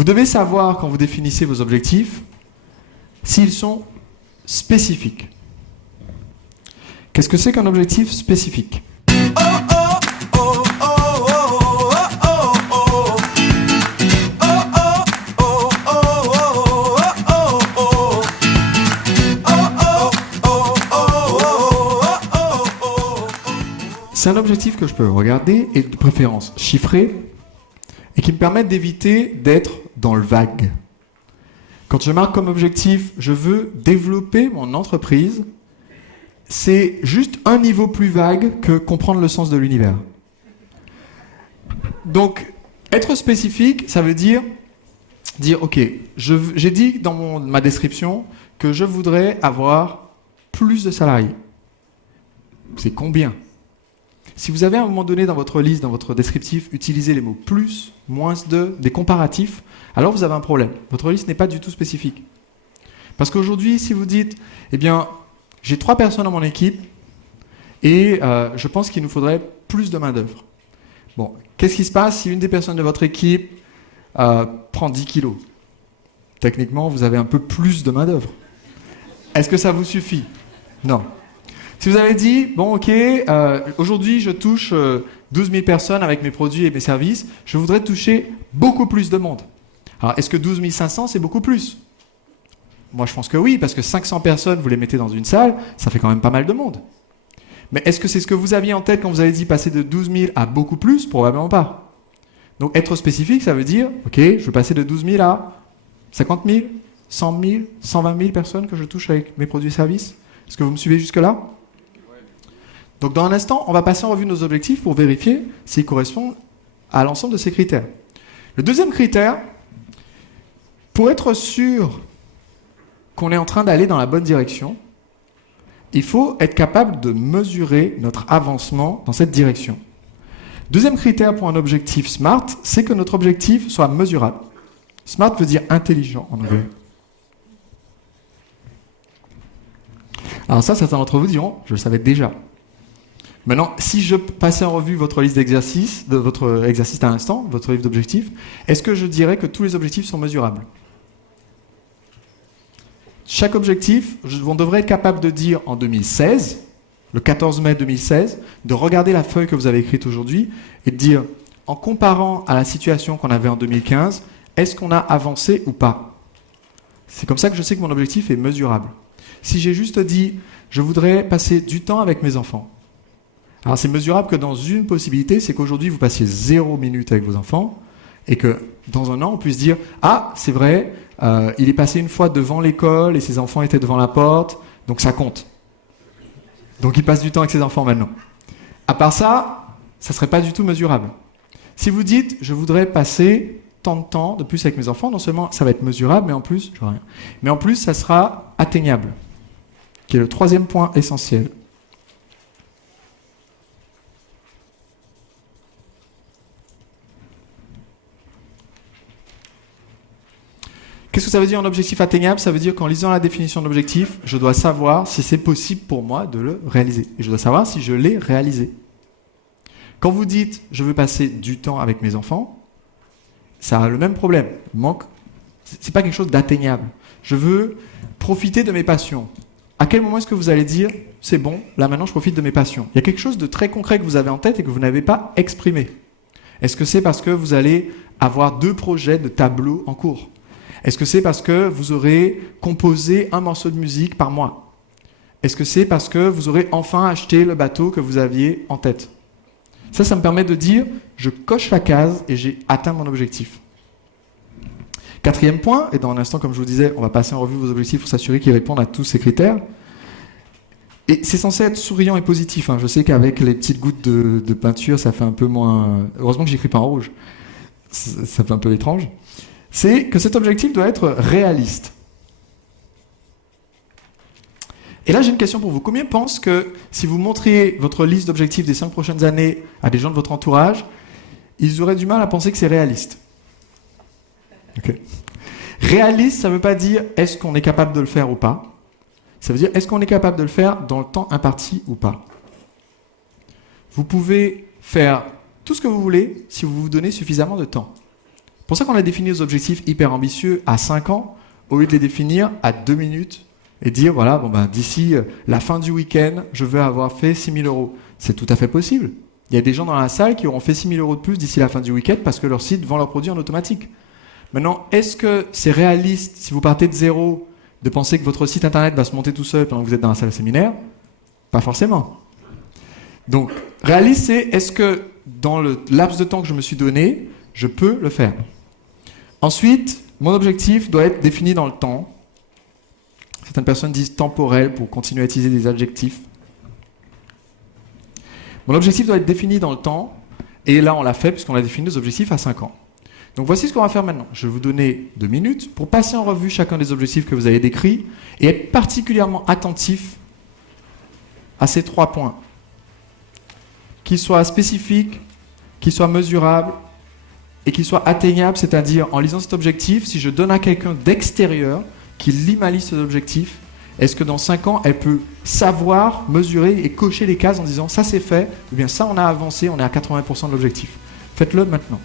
Vous devez savoir, quand vous définissez vos objectifs, s'ils sont spécifiques. Qu'est-ce que c'est qu'un objectif spécifique ? C'est un objectif que je peux regarder, et de préférence chiffré, et qui me permet d'éviter d'être dans le vague. Quand je marque comme objectif, je veux développer mon entreprise, c'est juste un niveau plus vague que comprendre le sens de l'univers. Donc, être spécifique, ça veut dire, ok, j'ai dit dans ma description que je voudrais avoir plus de salariés. C'est combien ? Si vous avez à un moment donné dans votre liste, dans votre descriptif, utilisé les mots plus, moins de, des comparatifs, alors vous avez un problème. Votre liste n'est pas du tout spécifique. Parce qu'aujourd'hui, si vous dites, eh bien, j'ai 3 personnes dans mon équipe et je pense qu'il nous faudrait plus de main-d'œuvre. Bon, qu'est-ce qui se passe si une des personnes de votre équipe prend 10 kilos ? Techniquement, vous avez un peu plus de main-d'œuvre. Est-ce que ça vous suffit ? Non. Si vous avez dit, bon ok, aujourd'hui je touche 12 000 personnes avec mes produits et mes services, je voudrais toucher beaucoup plus de monde. Alors est-ce que 12 500 c'est beaucoup plus ? Moi je pense que oui, parce que 500 personnes, vous les mettez dans une salle, ça fait quand même pas mal de monde. Mais est-ce que c'est ce que vous aviez en tête quand vous avez dit passer de 12 000 à beaucoup plus ? Probablement pas. Donc être spécifique, ça veut dire, ok, je veux passer de 12 000 à 50 000, 100 000, 120 000 personnes que je touche avec mes produits et services. Est-ce que vous me suivez jusque-là ? Donc dans un instant, on va passer en revue nos objectifs pour vérifier s'ils correspondent à l'ensemble de ces critères. Le deuxième critère, pour être sûr qu'on est en train d'aller dans la bonne direction, il faut être capable de mesurer notre avancement dans cette direction. Deuxième critère pour un objectif SMART, c'est que notre objectif soit mesurable. SMART veut dire intelligent en anglais. Alors ça, certains d'entre vous diront, je le savais déjà. Maintenant, si je passais en revue votre liste d'exercices, de votre exercice à l'instant, votre livre d'objectifs, est-ce que je dirais que tous les objectifs sont mesurables ? Chaque objectif, on devrait être capable de dire en 2016, le 14 mai 2016, de regarder la feuille que vous avez écrite aujourd'hui et de dire, en comparant à la situation qu'on avait en 2015, est-ce qu'on a avancé ou pas ? C'est comme ça que je sais que mon objectif est mesurable. Si j'ai juste dit, je voudrais passer du temps avec mes enfants, alors c'est mesurable que dans une possibilité, c'est qu'aujourd'hui vous passiez 0 minute avec vos enfants et que dans un an on puisse dire « Ah, c'est vrai, il est passé une fois devant l'école et ses enfants étaient devant la porte, donc ça compte. Donc il passe du temps avec ses enfants maintenant. » À part ça, ça ne serait pas du tout mesurable. Si vous dites « Je voudrais passer tant de temps de plus avec mes enfants », non seulement ça va être mesurable, mais en plus, je vois rien. Mais en plus, ça sera atteignable, qui est le troisième point essentiel. Qu'est-ce que ça veut dire un objectif atteignable ? Ça veut dire qu'en lisant la définition d'objectif, je dois savoir si c'est possible pour moi de le réaliser. Et je dois savoir si je l'ai réalisé. Quand vous dites « je veux passer du temps avec mes enfants », ça a le même problème. Il manque, c'est pas quelque chose d'atteignable. Je veux profiter de mes passions. À quel moment est-ce que vous allez dire « c'est bon, là maintenant je profite de mes passions ». Il y a quelque chose de très concret que vous avez en tête et que vous n'avez pas exprimé. Est-ce que c'est parce que vous allez avoir 2 projets de tableau en cours ? Est-ce que c'est parce que vous aurez composé un morceau de musique par mois ? Est-ce que c'est parce que vous aurez enfin acheté le bateau que vous aviez en tête ? Ça me permet de dire, je coche la case et j'ai atteint mon objectif. 4e point, et dans un instant, comme je vous disais, on va passer en revue vos objectifs pour s'assurer qu'ils répondent à tous ces critères. Et c'est censé être souriant et positif. Je sais qu'avec les petites gouttes de peinture, ça fait un peu moins... Heureusement que j'écris pas en rouge. Ça fait un peu étrange. C'est que cet objectif doit être réaliste. Et là, j'ai une question pour vous. Combien pensent que si vous montriez votre liste d'objectifs des 5 prochaines années à des gens de votre entourage, ils auraient du mal à penser que c'est réaliste ? Okay. Réaliste, ça ne veut pas dire est-ce qu'on est capable de le faire ou pas. Ça veut dire est-ce qu'on est capable de le faire dans le temps imparti ou pas. Vous pouvez faire tout ce que vous voulez si vous vous donnez suffisamment de temps. pour ça qu'on a défini des objectifs hyper ambitieux à 5 ans, au lieu de les définir à 2 minutes et dire, voilà, bon ben, d'ici la fin du week-end, je veux avoir fait 6 000 euros. C'est tout à fait possible. Il y a des gens dans la salle qui auront fait 6 000 euros de plus d'ici la fin du week-end parce que leur site vend leurs produits en automatique. Maintenant, est-ce que c'est réaliste, si vous partez de zéro, de penser que votre site internet va se monter tout seul pendant que vous êtes dans la salle de séminaire? Pas forcément. Donc, réaliste, c'est est-ce que dans le laps de temps que je me suis donné, je peux le faire? Ensuite, mon objectif doit être défini dans le temps. Certaines personnes disent temporel pour continuer à utiliser des adjectifs. Mon objectif doit être défini dans le temps. Et là, on l'a fait puisqu'on a défini nos objectifs à 5 ans. Donc voici ce qu'on va faire maintenant. Je vais vous donner 2 minutes pour passer en revue chacun des objectifs que vous avez décrits et être particulièrement attentif à ces 3 points. Qu'ils soient spécifiques, qu'ils soient mesurables et qu'ils soient atteignables, c'est-à-dire en lisant cet objectif, si je donne à quelqu'un d'extérieur qui lit ma liste d'objectifs, est-ce que dans 5 ans, elle peut savoir, mesurer et cocher les cases en disant ça c'est fait, ou bien ça on a avancé, on est à 80% de l'objectif. Faites-le maintenant.